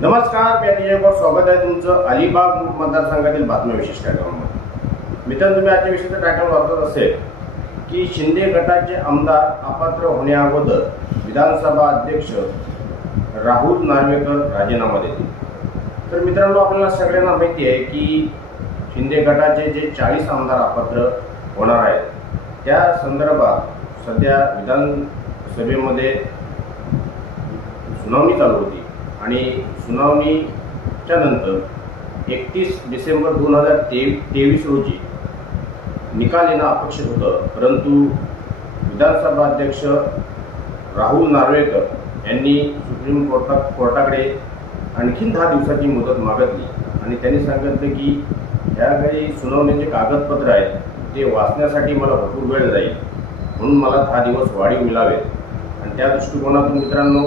नमस्कार, मी अतिशय स्वागत आहे तुमचं अलिबाग मतदारसंघातील बातम्या विशेष कार्यक्रमामध्ये। मित्रांनो, तुम्ही आजच्या विशेष टायटल वाचत असेल की शिंदे गटाचे आमदार अपात्र होण्याअगोदर विधानसभा अध्यक्ष राहुल नार्वेकर राजीनामा देतील। तर मित्रांनो, आपल्याला सगळ्यांना माहिती आहे की शिंदे गटाचे जे 40 आमदार अपात्र होणार आहेत त्या संदर्भात सध्या विधानसभेमध्ये सुनावणी चालू होती आणि सुनावणीच्या नंतर 31 डिसेंबर 2023 रोजी निकाल येणं अपेक्षित होतं, परंतु विधानसभा अध्यक्ष राहुल नार्वेकर यांनी सुप्रीम कोर्टाकडे आणखीन 10 दिवसाची मुदत मागितली आणि त्यांनी सांगितलं की यावेळी सुनावणीचे कागदपत्र आहेत ते वाचण्यासाठी मला भरपूर वेळ जाईल, म्हणून मला 10 दिवस वाढीव मिळावेत। आणि त्या दृष्टिकोनातून मित्रांनो,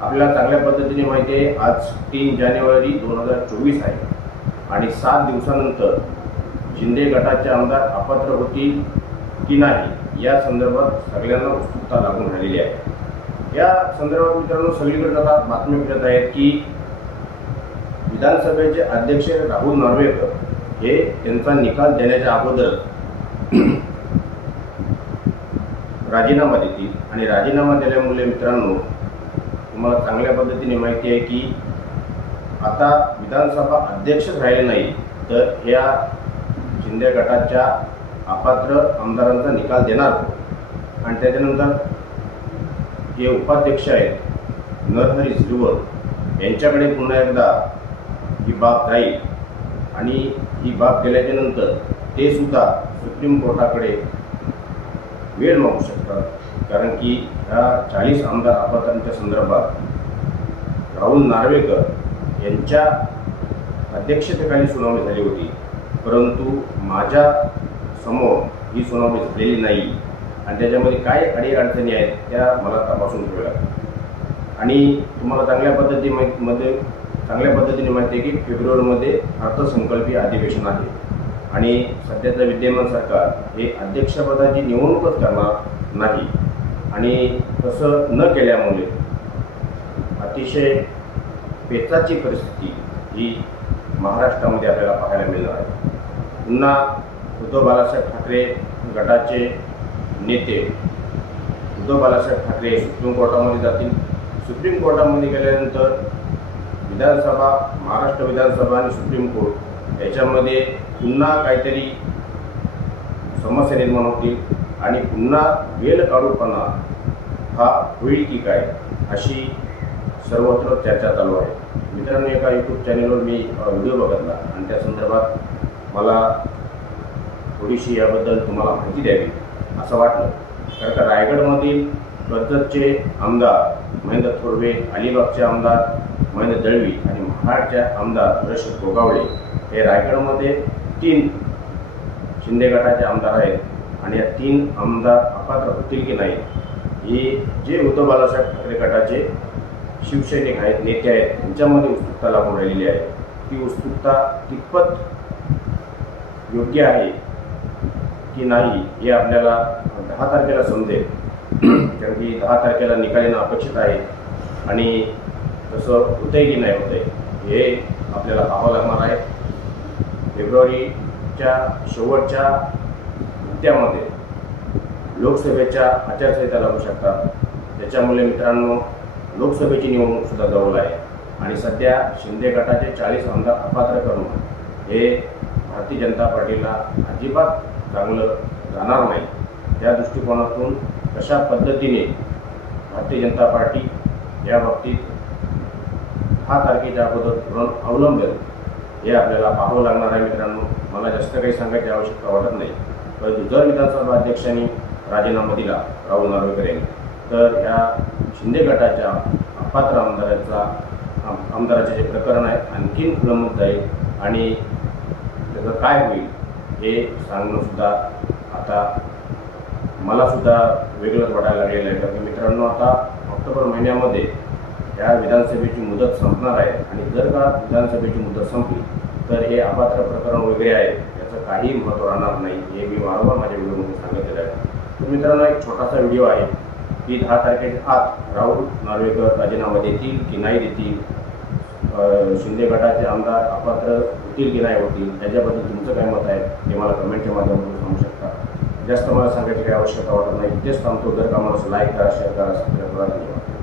आपल्याला चांगल्या पद्धतीने माहिती आहे आज 3 जानेवारी 2024 आहे आणि 7 दिवसानंतर शिंदे गटाचे आमदार अपात्र होतील की नाही या संदर्भात सगळ्यांना उत्सुकता लागून राहिलेली आहे। या संदर्भात मित्रांनो, सगळीकडे आता बातम्या फिरत आहेत की विधानसभेचे अध्यक्ष राहुल नार्वेकर हे त्यांचा निकाल देण्याच्या अगोदर राजीनामा देतील आणि राजीनामा दिल्यामुळे मित्रांनो, तुम्हाला चांगल्या पद्धतीने माहिती आहे की आता विधानसभा अध्यक्षच राहिले नाही तर ह्या शिंदे गटाच्या अपात्र आमदारांचा निकाल देणार आणि त्याच्यानंतर जे उपाध्यक्ष आहेत नरहरी झिरवळ यांच्याकडे पुन्हा एकदा ही बाब जाईल आणि ही बाब गेल्याच्यानंतर ते सुद्धा सुप्रीम कोर्टाकडे वेळ मागू शकतात, कारण की ह्या 40 आमदार अपात्रांच्या संदर्भात राहुल नार्वेकर यांच्या अध्यक्षतेखाली सुनावणी झाली होती, परंतु माझ्या समोर ही सुनावणी झालेली नाही आणि त्याच्यामध्ये काय अडीअडचणी आहेत त्या मला तपासून ठेवाव्या लागतात। आणि तुम्हाला चांगल्या पद्धतीने माहिती आहे की फेब्रुवारीमध्ये अर्थसंकल्पीय अधिवेशन आहे आणि सध्याचं विद्यमान सरकार हे अध्यक्षपदाची निवडणूकच करणार नाही आणि तसं न केल्यामुळे अतिशय पेचाची परिस्थिती ही महाराष्ट्रामध्ये आपल्याला पाहायला मिळणार आहे। पुन्हा उद्धव बाळासाहेब ठाकरे गटाचे नेते उद्धव बाळासाहेब ठाकरे सुप्रीम कोर्टामध्ये जातील। सुप्रीम कोर्टामध्ये गेल्यानंतर विधानसभा, महाराष्ट्र विधानसभा आणि सुप्रीम कोर्ट याच्यामध्ये पुन्हा काहीतरी समस्या निर्माण होतील आणि पुन्हा वेळ काढूपणा हा होईल की काय अशी सर्वत्र चर्चा चालू आहे। मित्रांनो, एका यूट्यूब चॅनलवर मी व्हिडिओ बघितला आणि त्या संदर्भात मला थोडीशी याबद्दल तुम्हाला माहिती द्यावी असं वाटलं, कारण का रायगडमधील कर्जतचे आमदार महेंद्र थोरवे, अलिबागचे आमदार महेंद्र दळवी आणि महाडचे आमदार रशीद गोगावळे हे रायगडमध्ये 3 शिंदे गटाचे आमदार आहेत आणि या 3 आमदार अपात्र होतील की नाही हे जे उद्धव बाळासाहेब ठाकरे गटाचे शिवसैनिक आहेत, नेते आहेत, त्यांच्यामध्ये उत्सुकता लागून राहिलेली आहे। ती उत्सुकता कितपत योग्य आहे की नाही हे आपल्याला 10 तारखेला समजेल, कारण की 10 तारखेला निकाल येणं अपेक्षित आहे आणि तसं होतंय की नाही होतंय हे आपल्याला पाहावं लागणार आहे। फेब्रुवारीच्या शेवटच्या हप्त्यामध्ये लोकसभेच्या आचारसंहिता लागू शकतात, त्याच्यामुळे मित्रांनो लोकसभेची निवडणूक सुद्धा जवळ आहे आणि सध्या शिंदे गटाचे 40 आमदार अपात्र करणं हे भारतीय जनता पार्टीला अजिबात चांगलं जाणार नाही। त्या दृष्टिकोनातून कशा पद्धतीने भारतीय जनता पार्टी या बाबतीत 10 तारखेच्या अगोदर धोरण अवलंबेल हे आपल्याला पाहावं लागणार आहे। मित्रांनो, मला जास्त काही सांगायची आवश्यकता वाटत नाही, परंतु जर विधानसभा अध्यक्षांनी राजीनामा दिला राहुल नार्वेकर यांनी तर ह्या शिंदे गटाच्या अपात्र आमदाराचे जे प्रकरण आहे आणखीन खुलवत जाईल आणि त्याचं काय होईल हे सांगणं सुद्धा आता मला सुद्धा वेगळंच वाटायला लागलेलं आहे। कारण मित्रांनो, आता ऑक्टोबर महिन्यामध्ये या विधानसभेची मुदत संपणार आहे आणि जर का विधानसभेची मुदत संपली तर हे अपात्र प्रकरण वगैरे आहे याचं काही महत्त्व राहणार नाही, हे मी वारंवार माझ्या व्हिडिओमध्ये सांगितलेलं आहे। तर मित्रांनो, एक छोटासा व्हिडिओ आहे की 10 तारखेच्या आत राहुल नार्वेकर राजीनामा देतील की नाही देतील शिंदे गटाचे आमदार अपात्र होतील की नाही होतील याच्याबद्दल तुमचं काय मत आहे ते मला कमेंटच्या माध्यमातून सांगू शकता. जास्त मला सांगायची काही आवश्यकता वाटत नाही. इथेच थांबतो. जर का मला लाईक करा, शेअर करा, सबस्क्राईब करा. धन्यवाद.